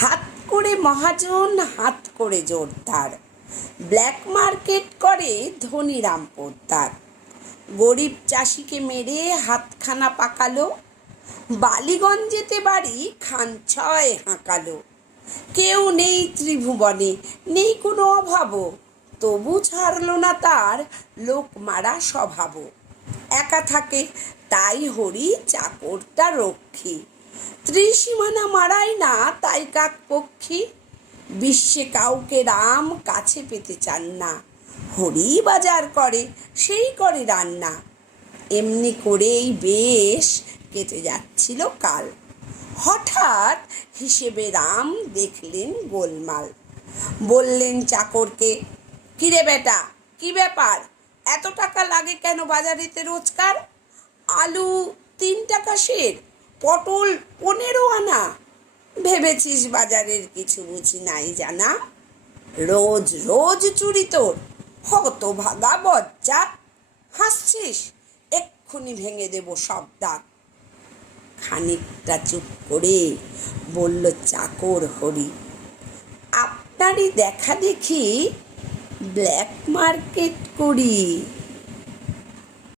হাত করে মহাজন, হাত করে জোরদার, ব্ল্যাক মার্কেট করে ধনীরাম পোদ্দার। গরিব চাষিকে মেরে হাতখানা পাকালো, বালিগঞ্জেতে বাড়ি খান ছয় হাঁকালো। কেউ নেই ত্রিভুবনে, নেই কোনো অভাবও, তবু ছাড়ল না তার লোক মারা স্বভাব। একা থাকে তাই হরি চাকরটা রক্ষী, ত্রিসীমানা মারায় না তাই কাক পক্ষী। বিশ্বে কাউকে রাম কাছে পেতে চান না, হরি বাজার করে সেই করে রান্না। এমনি করেই বেশ কেটে যাচ্ছিল কাল, হঠাৎ হিসেবে রাম দেখলেন গোলমাল। বললেন চাকরকে, কিরে বেটা, কি ব্যাপার, এত টাকা লাগে কেন বাজারেতে রোজকার? আলু 3 টাকা সের, পটল 15 আনা, ভেবেছিস বাজারের কিছু বুঝি নাই জানা? রোজ রোজ চুরি তোর, হতভাগা বজ্জা, হাসছিস? এক্ষুনি ভেঙে দেব সব দাঁত। খানিকটা চুপ করে বলল চাকর হরি, আপনারই দেখা দেখি ব্ল্যাক মার্কেট করি।